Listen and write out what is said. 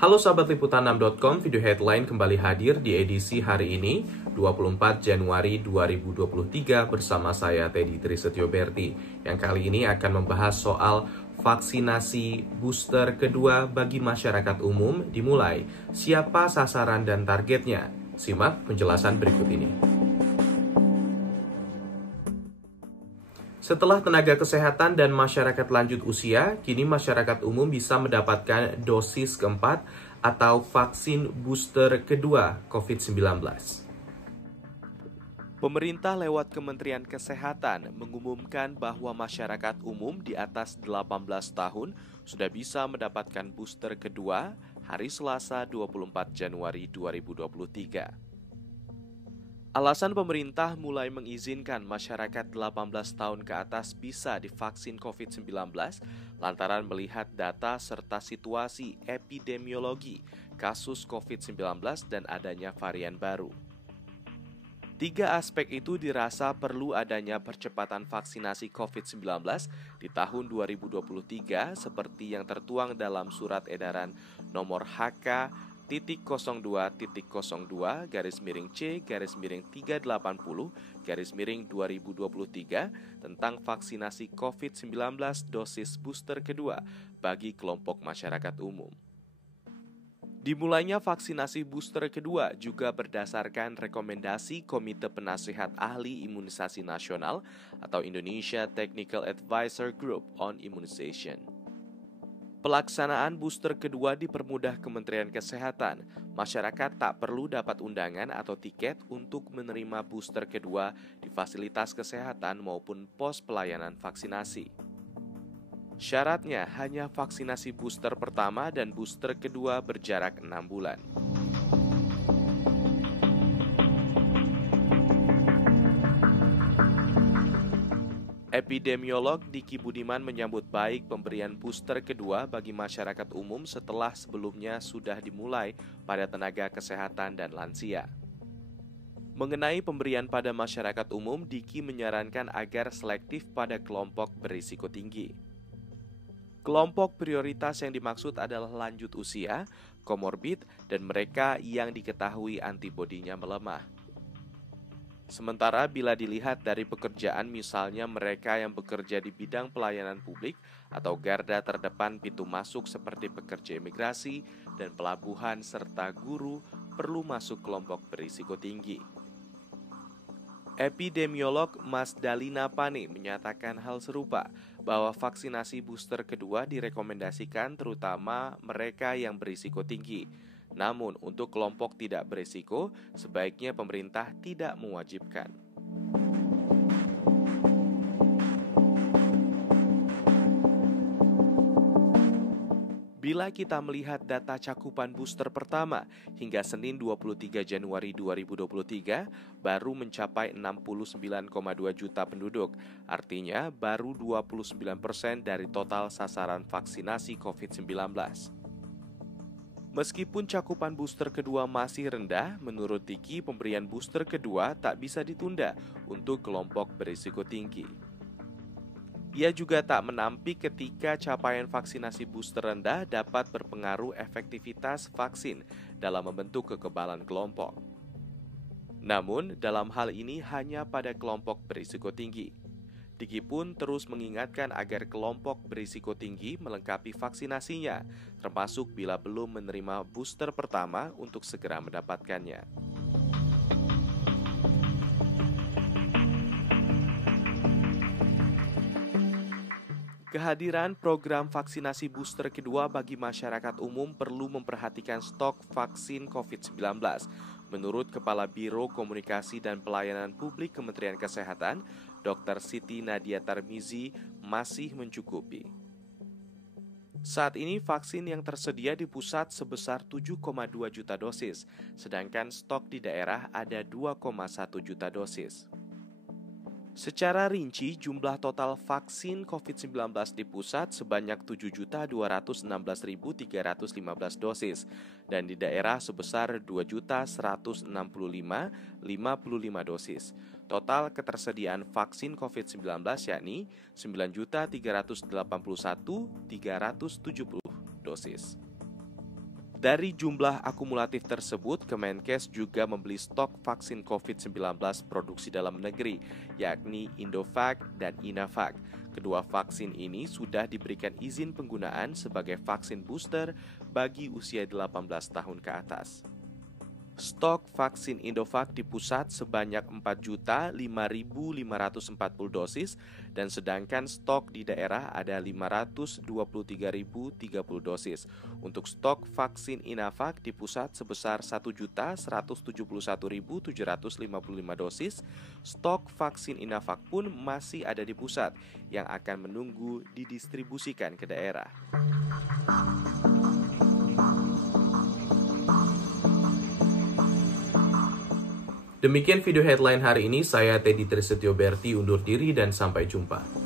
Halo sahabat liputan6.com, video headline kembali hadir di edisi hari ini, 24 Januari 2023 bersama saya Teddy Trisetyo Berti, yang kali ini akan membahas soal vaksinasi booster kedua bagi masyarakat umum dimulai. Siapa sasaran dan targetnya? Simak penjelasan berikut ini. Setelah tenaga kesehatan dan masyarakat lanjut usia, kini masyarakat umum bisa mendapatkan dosis keempat atau vaksin booster kedua COVID-19. Pemerintah lewat Kementerian Kesehatan mengumumkan bahwa masyarakat umum di atas 18 tahun sudah bisa mendapatkan booster kedua hari Selasa 24 Januari 2023. Alasan pemerintah mulai mengizinkan masyarakat 18 tahun ke atas bisa divaksin COVID-19 lantaran melihat data serta situasi epidemiologi kasus COVID-19 dan adanya varian baru. Tiga aspek itu dirasa perlu adanya percepatan vaksinasi COVID-19 di tahun 2023 seperti yang tertuang dalam surat edaran nomor HK.02.02-C-380-2023 tentang vaksinasi COVID-19 dosis booster kedua bagi kelompok masyarakat umum. Dimulainya vaksinasi booster kedua juga berdasarkan rekomendasi Komite Penasehat Ahli Imunisasi Nasional atau Indonesia Technical Advisor Group on Immunization. Pelaksanaan booster kedua dipermudah Kementerian Kesehatan. Masyarakat tak perlu dapat undangan atau tiket untuk menerima booster kedua di fasilitas kesehatan maupun pos pelayanan vaksinasi. Syaratnya hanya vaksinasi booster pertama dan booster kedua berjarak 6 bulan. Epidemiolog Diki Budiman menyambut baik pemberian booster kedua bagi masyarakat umum setelah sebelumnya sudah dimulai pada tenaga kesehatan dan lansia. Mengenai pemberian pada masyarakat umum, Diki menyarankan agar selektif pada kelompok berisiko tinggi. Kelompok prioritas yang dimaksud adalah lanjut usia, komorbid, dan mereka yang diketahui antibodinya melemah. Sementara bila dilihat dari pekerjaan misalnya mereka yang bekerja di bidang pelayanan publik atau garda terdepan pintu masuk seperti pekerja imigrasi dan pelabuhan serta guru perlu masuk kelompok berisiko tinggi. Epidemiolog Mas Dalina Pane menyatakan hal serupa bahwa vaksinasi booster kedua direkomendasikan terutama mereka yang berisiko tinggi. Namun, untuk kelompok tidak berisiko, sebaiknya pemerintah tidak mewajibkan. Bila kita melihat data cakupan booster pertama hingga Senin 23 Januari 2023 baru mencapai 69,2 juta penduduk. Artinya baru 29% dari total sasaran vaksinasi COVID-19. Meskipun cakupan booster kedua masih rendah, menurut Diki pemberian booster kedua tak bisa ditunda untuk kelompok berisiko tinggi. Ia juga tak menampik ketika capaian vaksinasi booster rendah dapat berpengaruh efektivitas vaksin dalam membentuk kekebalan kelompok. Namun, dalam hal ini hanya pada kelompok berisiko tinggi. Diki pun terus mengingatkan agar kelompok berisiko tinggi melengkapi vaksinasinya, termasuk bila belum menerima booster pertama untuk segera mendapatkannya. Kehadiran program vaksinasi booster kedua bagi masyarakat umum perlu memperhatikan stok vaksin COVID-19. Menurut Kepala Biro Komunikasi dan Pelayanan Publik Kementerian Kesehatan, Dr. Siti Nadia Tarmizi, masih mencukupi. Saat ini vaksin yang tersedia di pusat sebesar 7,2 juta dosis, sedangkan stok di daerah ada 2,1 juta dosis. Secara rinci, jumlah total vaksin COVID-19 di pusat sebanyak 7.216.315 dosis dan di daerah sebesar 2.165.055 dosis. Total ketersediaan vaksin COVID-19 yakni 9.381.370 dosis. Dari jumlah akumulatif tersebut, Kemenkes juga membeli stok vaksin COVID-19 produksi dalam negeri, yakni Indovac dan Inavac. Kedua vaksin ini sudah diberikan izin penggunaan sebagai vaksin booster bagi usia 18 tahun ke atas. Stok vaksin Indovac di pusat sebanyak 4.005.540 dosis dan sedangkan stok di daerah ada 523.030 dosis. Untuk stok vaksin Inavac di pusat sebesar 1.171.755 dosis, stok vaksin Inavac pun masih ada di pusat yang akan menunggu didistribusikan ke daerah. Demikian video headline hari ini, saya Teddy Trisetyo Berti undur diri dan sampai jumpa.